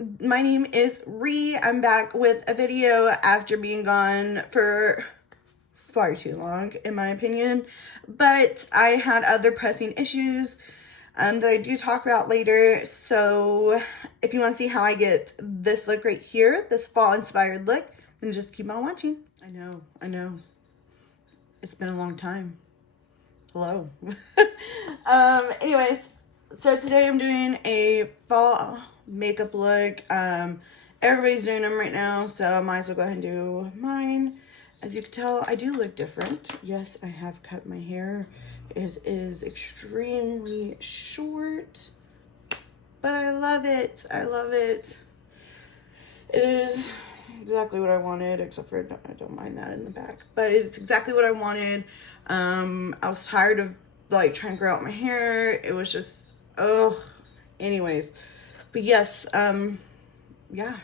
My name is Ree. I'm back with a video after being gone for far too long, in my opinion. But I had other pressing issues that I do talk about later. So if you want to see how I get this look right here, this fall-inspired look, then just keep on watching. I know. It's been a long time. Hello. Anyways, so today I'm doing a fall makeup look. Everybody's doing them right now, so I might as well go ahead and do mine. As you can tell, I do look different. Yes, I have cut my hair. It is extremely short, but I love it. I love it. It is exactly what I wanted, except for I don't mind that in the back, but it's exactly what I wanted. I was tired of like trying to grow out my hair. It was just, oh, anyways. But yes, yeah,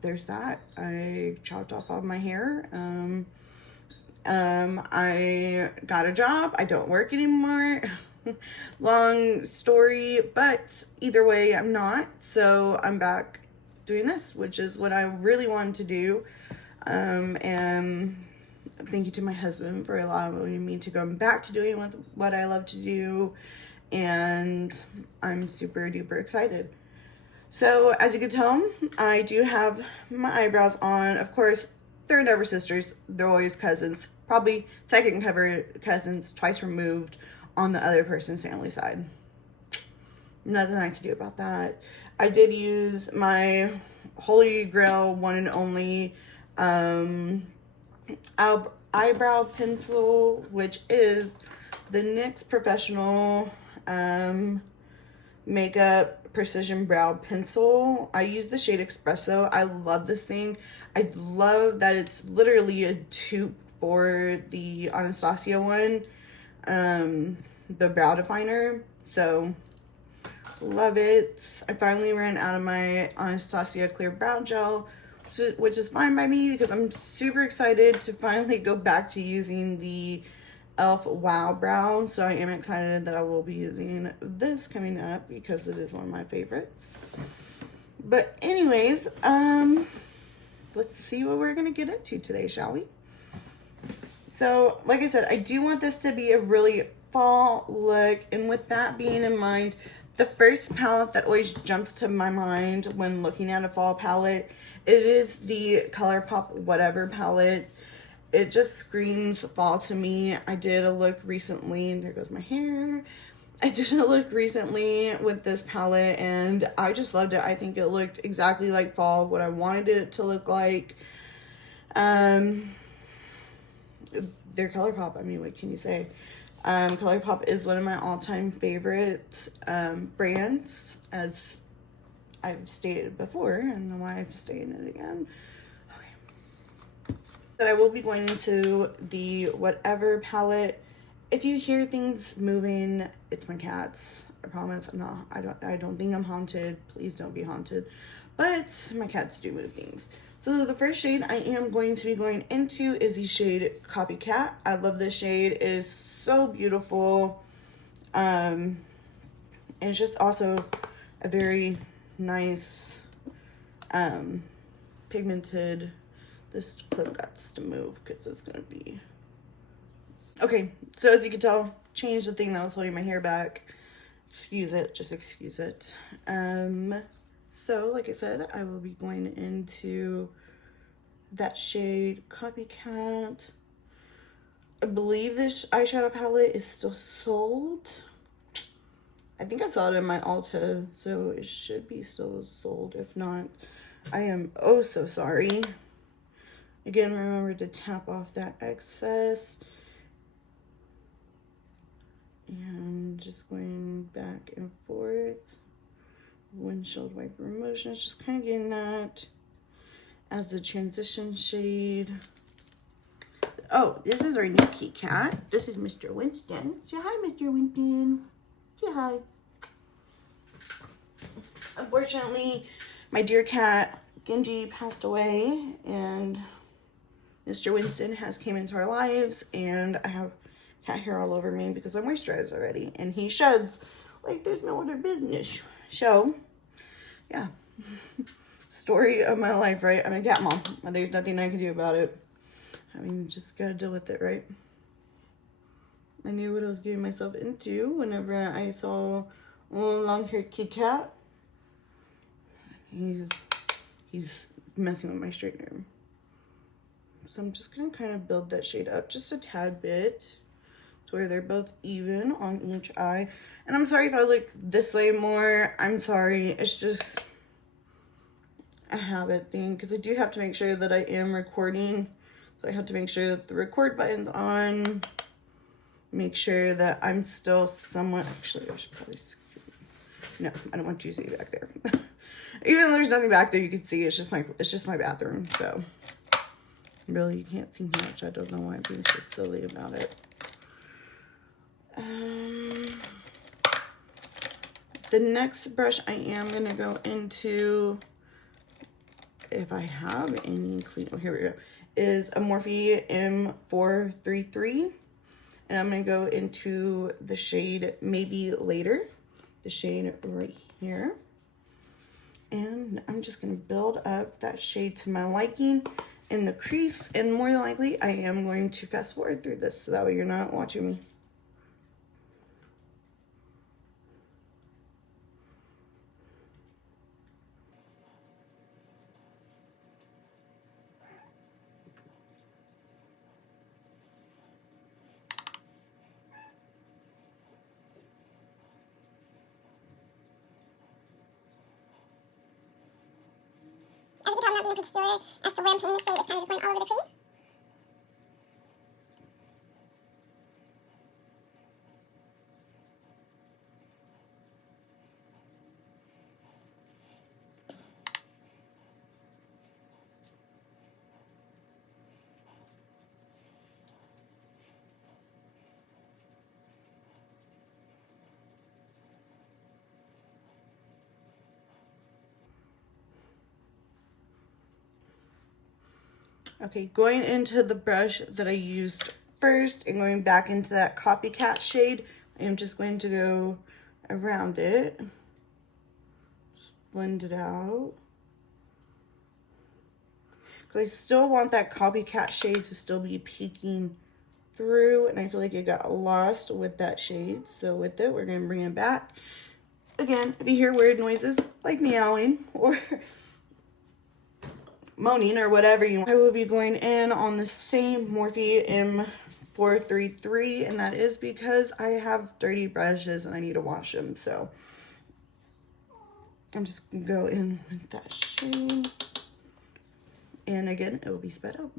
there's that. I chopped off all my hair. I got a job. I don't work anymore. Long story, but either way, I'm not. So I'm back doing this, which is what I really wanted to do. And thank you to my husband for allowing me to go back to doing what I love to do. And I'm super duper excited. So as you can tell, I do have my eyebrows on. Of course, they're never sisters. They're always cousins. Probably second cousins, twice removed on the other person's family side. Nothing I can do about that. I did use my Holy Grail one and only eyebrow pencil, which is the NYX Professional Makeup Precision Brow Pencil. I use the shade Espresso. I love this thing. I love that it's literally a dupe for the Anastasia one, the brow definer. So love it. I finally ran out of my Anastasia clear brow gel, which is fine by me because I'm super excited to finally go back to using the e.l.f. Wow Brow. So I am excited that I will be using this coming up because it is one of my favorites. But anyways, let's see what we're gonna get into today, shall we? So like I said, I do want this to be a really fall look, and with that being in mind, the first palette that always jumps to my mind when looking at a fall palette, it is the Colourpop Whatever palette. It just screams fall to me. I did a look recently, and there goes my hair. I did a look recently with this palette, and I just loved it. I think it looked exactly like fall, what I wanted it to look like. They're Colourpop. I mean, what can you say? Colourpop is one of my all-time favorite brands, as I've stated before, and why I'm stating it again. That I will be going into the Whatever palette. If you hear things moving, it's my cats. I promise I'm not. I don't think I'm haunted. Please don't be haunted. But my cats do move things. So the first shade I am going to be going into is the shade Copycat. I love this shade. It is so beautiful. And it's just also a very nice pigmented. This clip got to move because it's gonna be okay. So as you can tell, changed the thing that was holding my hair back. Excuse it, just excuse it. So like I said, I will be going into that shade Copycat. I believe this eyeshadow palette is still sold. I think I saw it in my Ulta, so it should be still sold. If not, I am oh so sorry. Again, remember to tap off that excess. And just going back and forth. Windshield wiper motions, just kind of getting that as the transition shade. Oh, this is our new kitty cat. This is Mr. Winston. Say hi, Mr. Winston. Say hi. Unfortunately, my dear cat, Genji, passed away, and Mr. Winston has came into our lives, and I have cat hair all over me because I moisturized already, and he sheds like there's no other business. So, yeah, Story of my life, right? I'm a cat mom. There's nothing I can do about it. I mean, just gotta deal with it, right? I knew what I was getting myself into whenever I saw a little long-haired kitty cat. He's messing with my straightener. So I'm just gonna kind of build that shade up just a tad bit to where they're both even on each eye. And I'm sorry if I look this way more. I'm sorry. It's just a habit thing because I do have to make sure that I am recording. So I have to make sure that the record button's on. Make sure that I'm still somewhat, actually I should probably, no, I don't want you to see back there. Even though there's nothing back there you can see, it's just my bathroom, so really you can't see much. I don't know why I'm being so silly about it. The next brush I am gonna go into, if I have any clean, oh here we go, is a Morphe M433. And I'm gonna go into the shade Maybe Later, the shade right here. And I'm just gonna build up that shade to my liking in the crease. And more than likely, I am going to fast forward through this so that way you're not watching me. As you can tell, I'm not being particular as to where I'm putting the shade. It's kind of just going all over the crease. Okay, going into the brush that I used first and going back into that Copycat shade, I am just going to go around it, just blend it out. Because I still want that Copycat shade to still be peeking through, and I feel like it got lost with that shade. So with it, we're going to bring it back. Again, if you hear weird noises like meowing or moaning or whatever you want, I will be going in on the same Morphe M433, and that is because I have dirty brushes and I need to wash them. So I'm just gonna go in with that shade, and again, it will be sped up.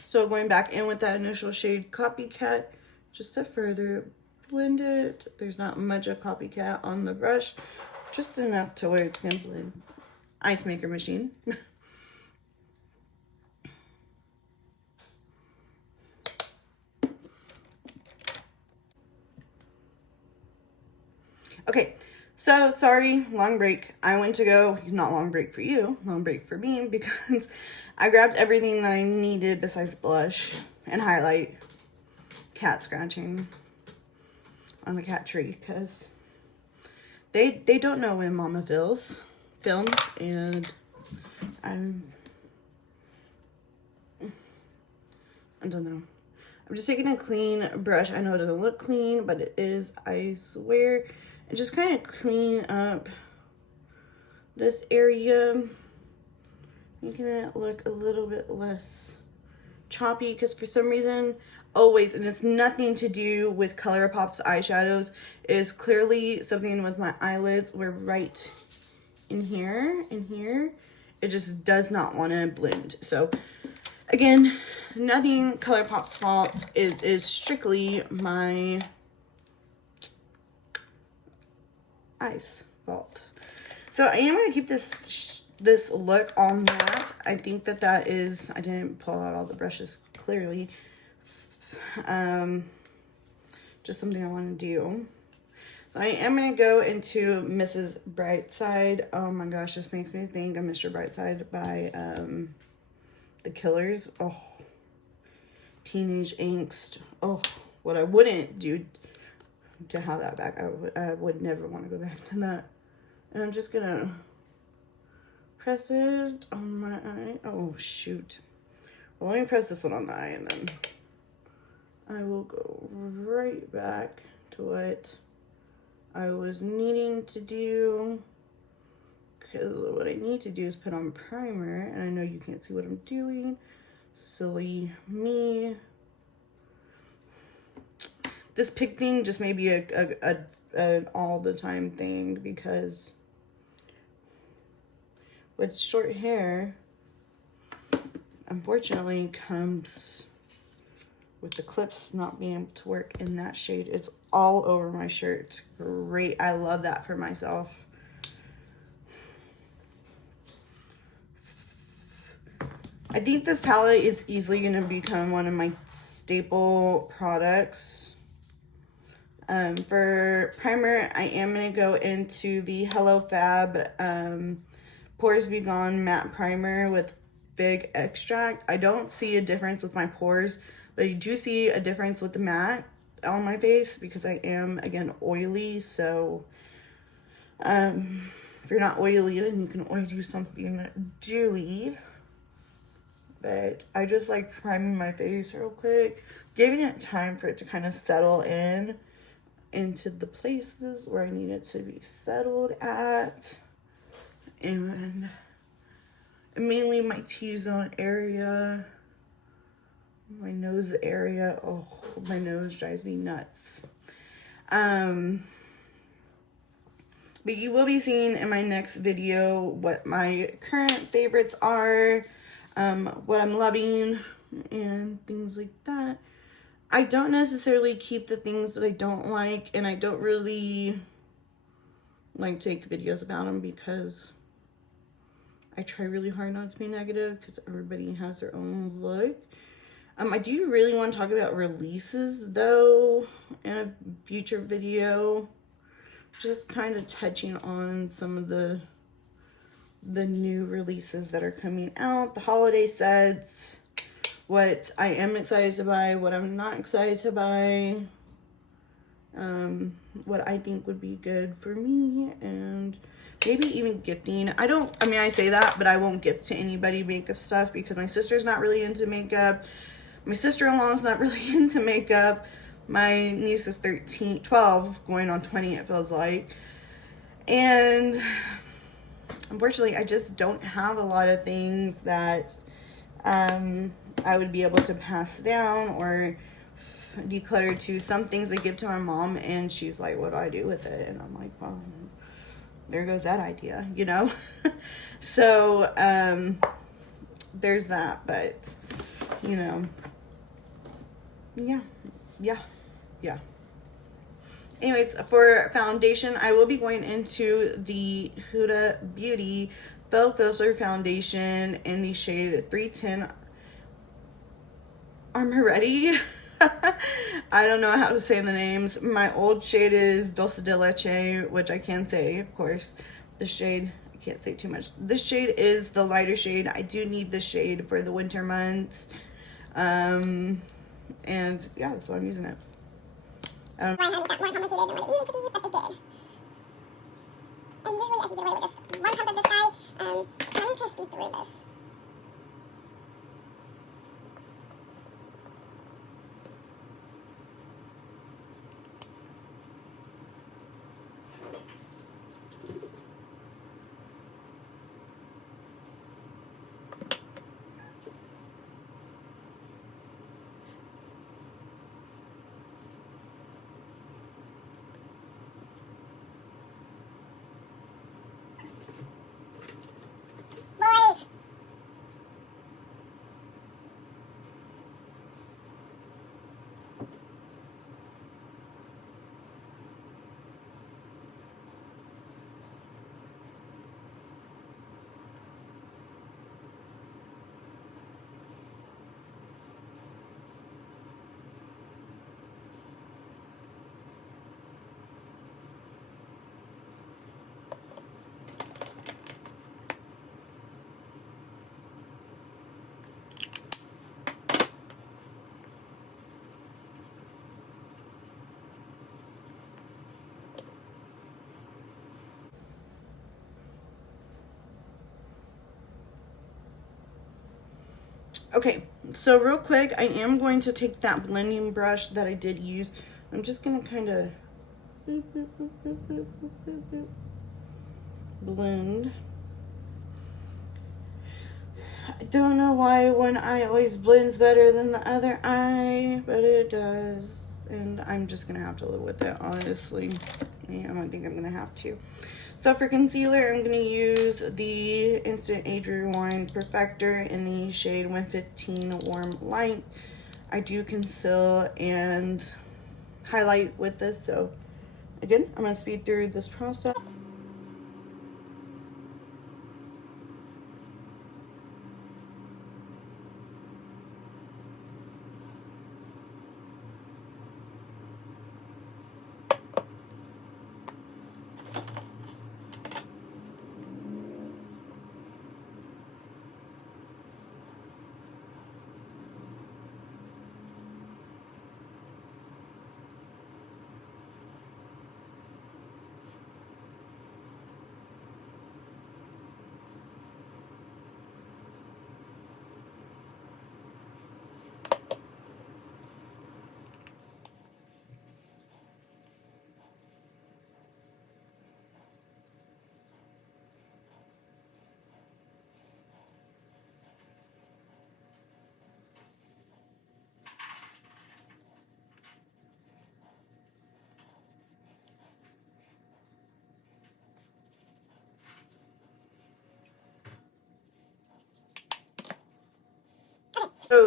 Still going back in with that initial shade Copycat just to further blend it. There's not much of Copycat on the brush, just enough to where it's gonna blend. Ice maker machine. Okay, so sorry, long break. I went to go, not long break for you, long break for me, because I grabbed everything that I needed besides blush and highlight, cat scratching on the cat tree, because they don't know when Mama films, and I don't know. I'm just taking a clean brush. I know it doesn't look clean, but it is, I swear. And just kind of clean up this area, making it look a little bit less choppy, because for some reason, always, and it's nothing to do with Colourpop's eyeshadows, it is clearly something with my eyelids where right in here, it just does not want to blend. So again, nothing Colourpop's fault. It is strictly my eyes. fault. So I am going to keep this look all matte. I think that is, I didn't pull out all the brushes clearly. Just something I want to do. So I am going to go into Mrs. Brightside. Oh my gosh, this makes me think of Mr. Brightside by The Killers. Oh, Teenage Angst. Oh, what I wouldn't do to have that back. I would never want to go back to that. And I'm just gonna press it on my eye. Oh shoot. Well, let me press this one on the eye and then I will go right back to what I was needing to do. Because what I need to do is put on primer, and I know you can't see what I'm doing. Silly me. This pig thing just may be an all the time thing, because with short hair, unfortunately, comes with the clips not being able to work in that shade. It's all over my shirt. It's great. I love that for myself. I think this palette is easily going to become one of my staple products. For primer, I am going to go into the Hello Fab Pores Be Gone Matte Primer with Fig Extract. I don't see a difference with my pores, but I do see a difference with the matte on my face because I am, again, oily. So if you're not oily, then you can always use something dewy. But I just like priming my face real quick, giving it time for it to kind of settle in into the places where I need it to be settled at. And mainly my T-zone area, my nose area. Oh, my nose drives me nuts. But you will be seeing in my next video what my current favorites are, what I'm loving, and things like that. I don't necessarily keep the things that I don't like, and I don't really like take videos about them because I try really hard not to be negative because everybody has their own look. I do really want to talk about releases though in a future video, just kind of touching on some of the new releases that are coming out, the holiday sets, what I am excited to buy, what I'm not excited to buy, what I think would be good for me, and maybe even gifting. I say that, but I won't gift to anybody makeup stuff because my sister's not really into makeup. My sister-in-law is not really into makeup. My niece is 12, going on 20, it feels like. And unfortunately, I just don't have a lot of things that I would be able to pass down or declutter to. Some things I give to my mom, and she's like, what do I do with it? And I'm like, well, there goes that idea, you know? So, there's that, but, you know, yeah. Anyways, for foundation, I will be going into the Huda Beauty Faux Filter Foundation in the shade 310 Armor Ready. I don't know how to say the names. My old shade is Dulce de Leche, which I can say, of course. The shade, I can't say too much. This shade is the lighter shade. I do need this shade for the winter months. And yeah, that's why I'm using it. Why have it got more complicated than what it needed to be, but it did. And usually I can get away with just one pump of this guy. I'm going to speed through this. Okay, so real quick, I am going to take that blending brush that I did use. I'm just gonna kind of blend. I don't know why one eye always blends better than the other eye, but it does. And I'm just gonna have to live with it, honestly. Yeah, I think I'm gonna have to. So for concealer, I'm gonna use the Instant Age Rewind Perfector in the shade 115 Warm Light. I do conceal and highlight with this, so again, I'm gonna speed through this process.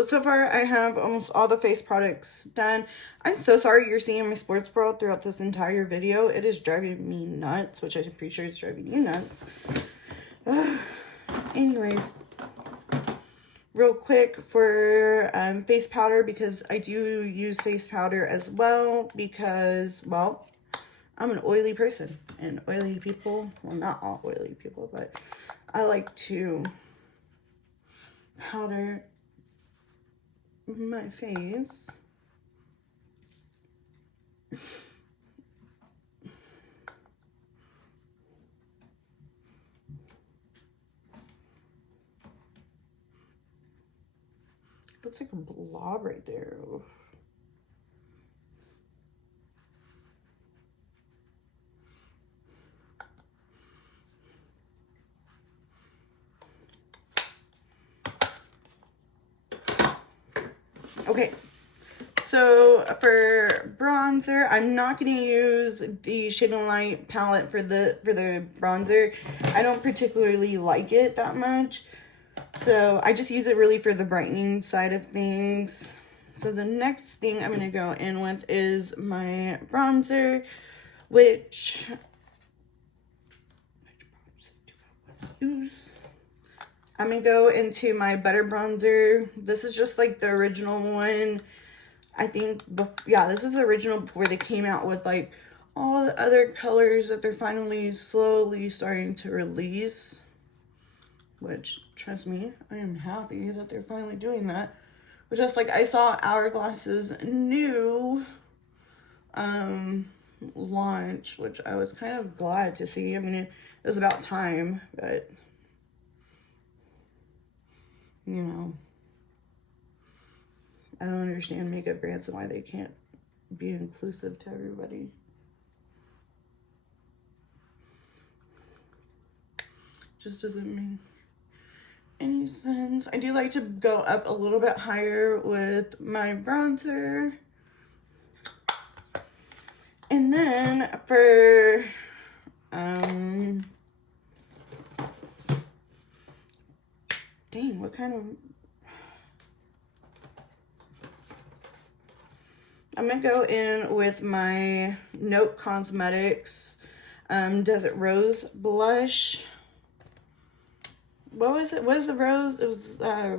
So far I have almost all the face products done. I'm so sorry you're seeing my sports bra throughout this entire video. It is driving me nuts, which I'm pretty sure is driving you nuts. Anyways, real quick for face powder, because I do use face powder as well because, well, I'm an oily person, and oily people, well, not all oily people, but I like to powder my face. Looks like a blob right there. Okay, so for bronzer, I'm not going to use the Shade and Light palette for the bronzer. I don't particularly like it that much, so I just use it really for the brightening side of things. So the next thing I'm going to go in with is my bronzer, which I'm going to go into my Butter Bronzer. This is just like the original one. I think, yeah, this is the original before they came out with like all the other colors that they're finally slowly starting to release. Which, trust me, I am happy that they're finally doing that. But just like I saw Hourglass's new launch, which I was kind of glad to see. I mean, it was about time, but you know, I don't understand makeup brands and why they can't be inclusive to everybody. Just doesn't make any sense. I do like to go up a little bit higher with my bronzer. And then for dang, what kind of, I'm gonna go in with my Note Cosmetics Desert Rose blush. What was it? What is the rose? It was I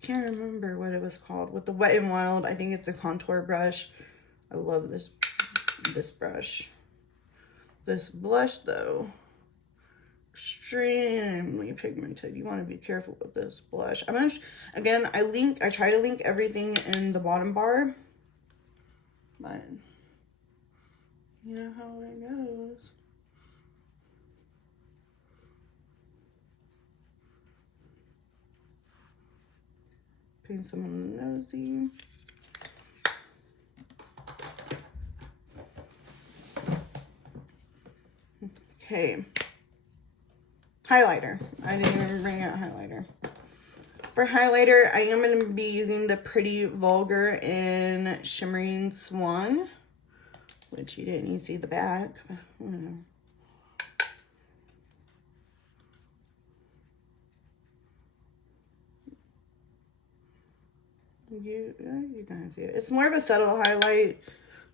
can't remember what it was called. With the Wet n Wild, I think it's a contour brush. I love this brush. This blush though, extremely pigmented. You want to be careful with this blush. I'm gonna again, I try to link everything in the bottom bar, but you know how it goes. putting some on the nosy. Okay. Highlighter. I didn't even bring out highlighter. For highlighter, I am going to be using the Pretty Vulgar in Shimmering Swan, which you didn't even see the back. But, I don't know. You can see it. It's more of a subtle highlight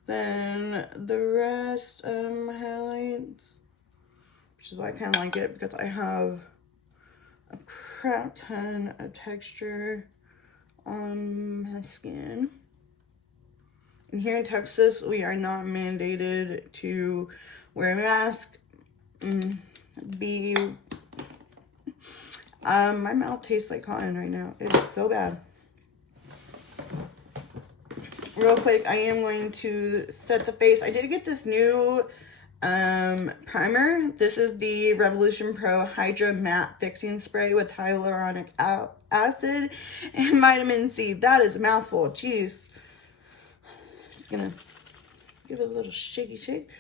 than the rest of my highlights, which is why I kind of like it, because I have a crap ton of texture on my skin. And here in Texas, we are not mandated to wear a mask. My mouth tastes like cotton right now. It is so bad. Real quick, I am going to set the face. I did get this new primer. This is the Revolution Pro Hydra Matte Fixing Spray with hyaluronic acid and vitamin C. That is a mouthful. Jeez. I'm just gonna give it a little shaky shake.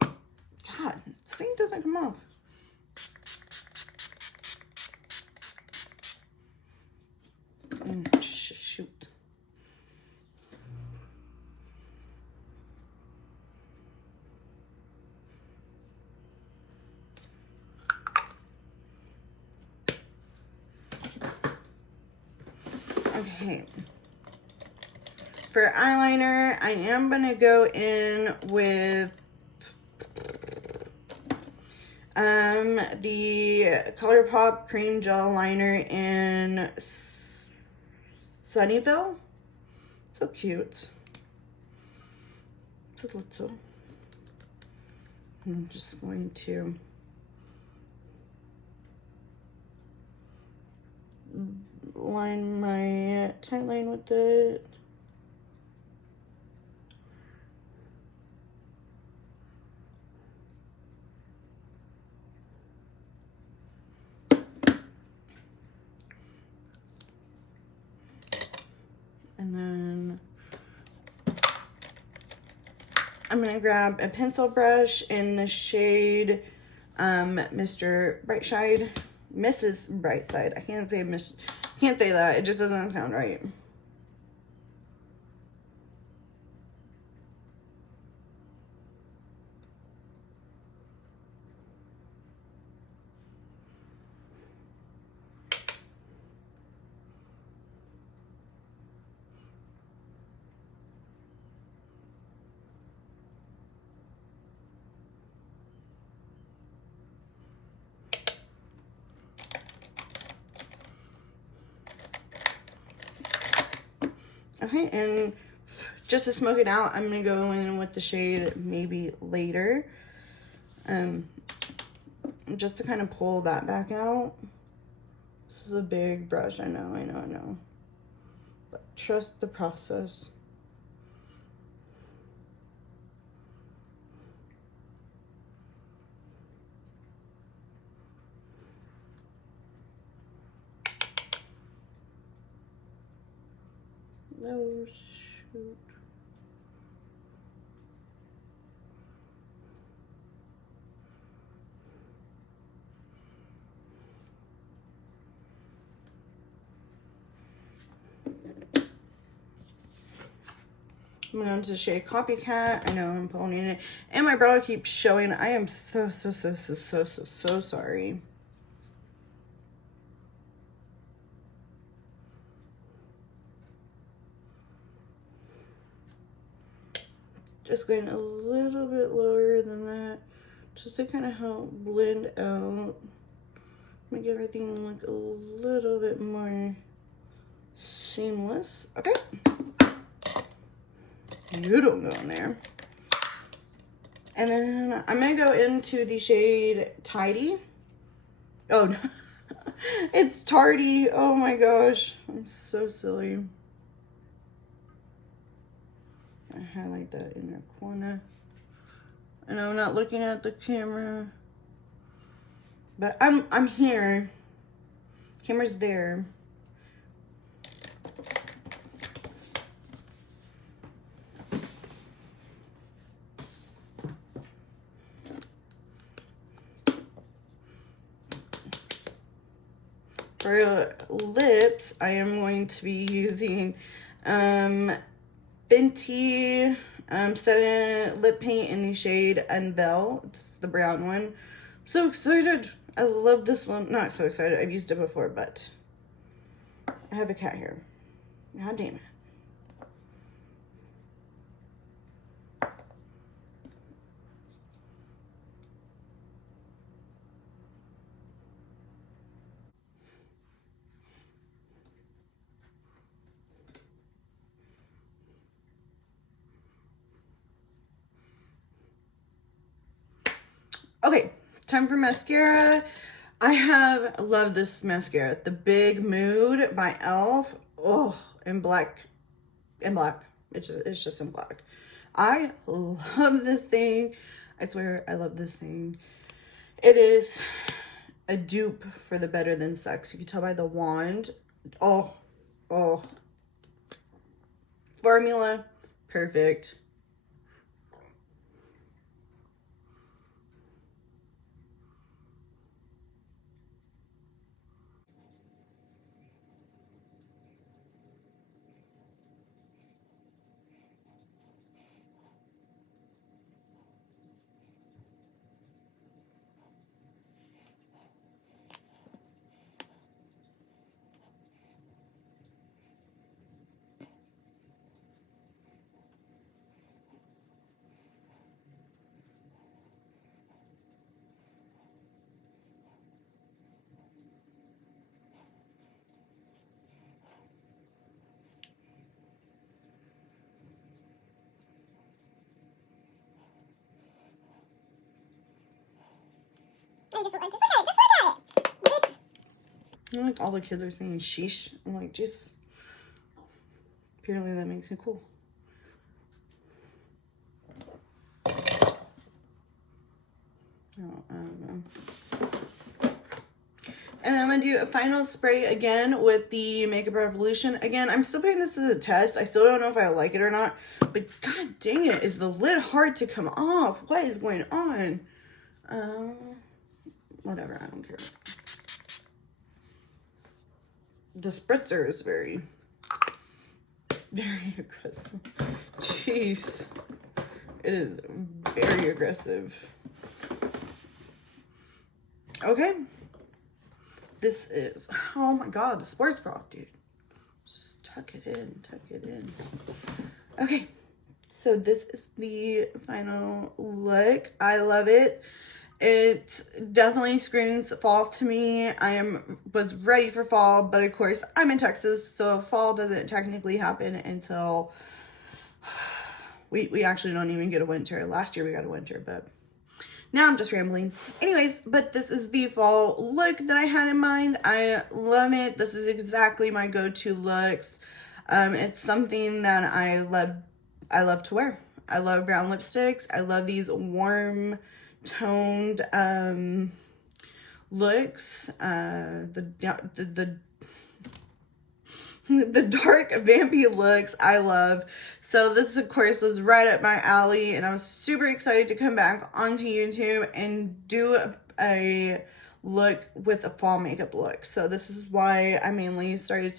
God, the thing doesn't come off. Shoot. Okay. For eyeliner, I am going to go in with the Colourpop Cream Gel Liner in Sunnyvale. So cute. It's a little. I'm just going to line my tight line with it. And then I'm going to grab a pencil brush in the shade Mr. Brightside. Mrs. Brightside. I can't say can't say that. It just doesn't sound right. Okay, and just to smoke it out, I'm going to go in with the shade Maybe Later. Just to kind of pull that back out. This is a big brush, I know. But trust the process. Oh, shoot. I'm going to shade Copycat. I know I'm pulling it. And my brow keeps showing. I am so sorry. Just going a little bit lower than that, just to kind of help blend out, make everything look a little bit more seamless. Okay, you don't go in there. And then I'm gonna go into the shade Tidy. Oh no, it's Tardy. Oh my gosh, I'm so silly. I highlight that inner corner. I know I'm not looking at the camera, but I'm here. Camera's there. For lips, I am going to be using Fenty Setting Lip Paint in the shade Unveil. It's the brown one. So excited. I love this one. Not so excited. I've used it before, but I have a cat here. God damn it. Okay, time for mascara. I love this mascara, the Big Mood by e.l.f. Oh, in black, it's just in black. I love this thing. I swear I love this thing. It is a dupe for the Better Than Sex. You can tell by the wand. Oh. Formula, perfect. Just look at it. I like all the kids are saying sheesh. I'm like, just apparently that makes me cool. Oh, I don't know. And then I'm gonna do a final spray again with the Makeup Revolution. Again, I'm still putting this as a test. I still don't know if I like it or not. But god dang it, is the lid hard to come off? What is going on? Whatever, I don't care. The spritzer is very aggressive. Jeez. It is very aggressive. Okay. This is, oh my god, the sports bra, dude. Just tuck it in. Okay. So this is the final look. I love it. It definitely screams fall to me. I was ready for fall, but of course I'm in Texas, so fall doesn't technically happen until we actually don't even get a winter. Last year we got a winter, but now I'm just rambling. Anyways, but this is the fall look that I had in mind. I love it. This is exactly my go-to looks. It's something that I love to wear. I love brown lipsticks. I love these warm toned looks. The dark vampy looks I love. So this of course was right up my alley, and I was super excited to come back onto YouTube and do a look with a fall makeup look. So this is why I mainly decided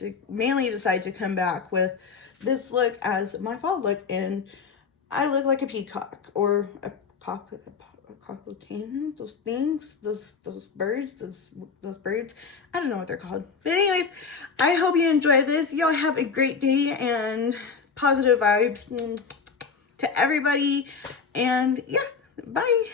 to come back with this look as my fall look, and I look like a peacock or a cockatoo, those things, those birds, those birds. I don't know what they're called. But anyways, I hope you enjoy this. Y'all have a great day and positive vibes to everybody. And yeah, bye.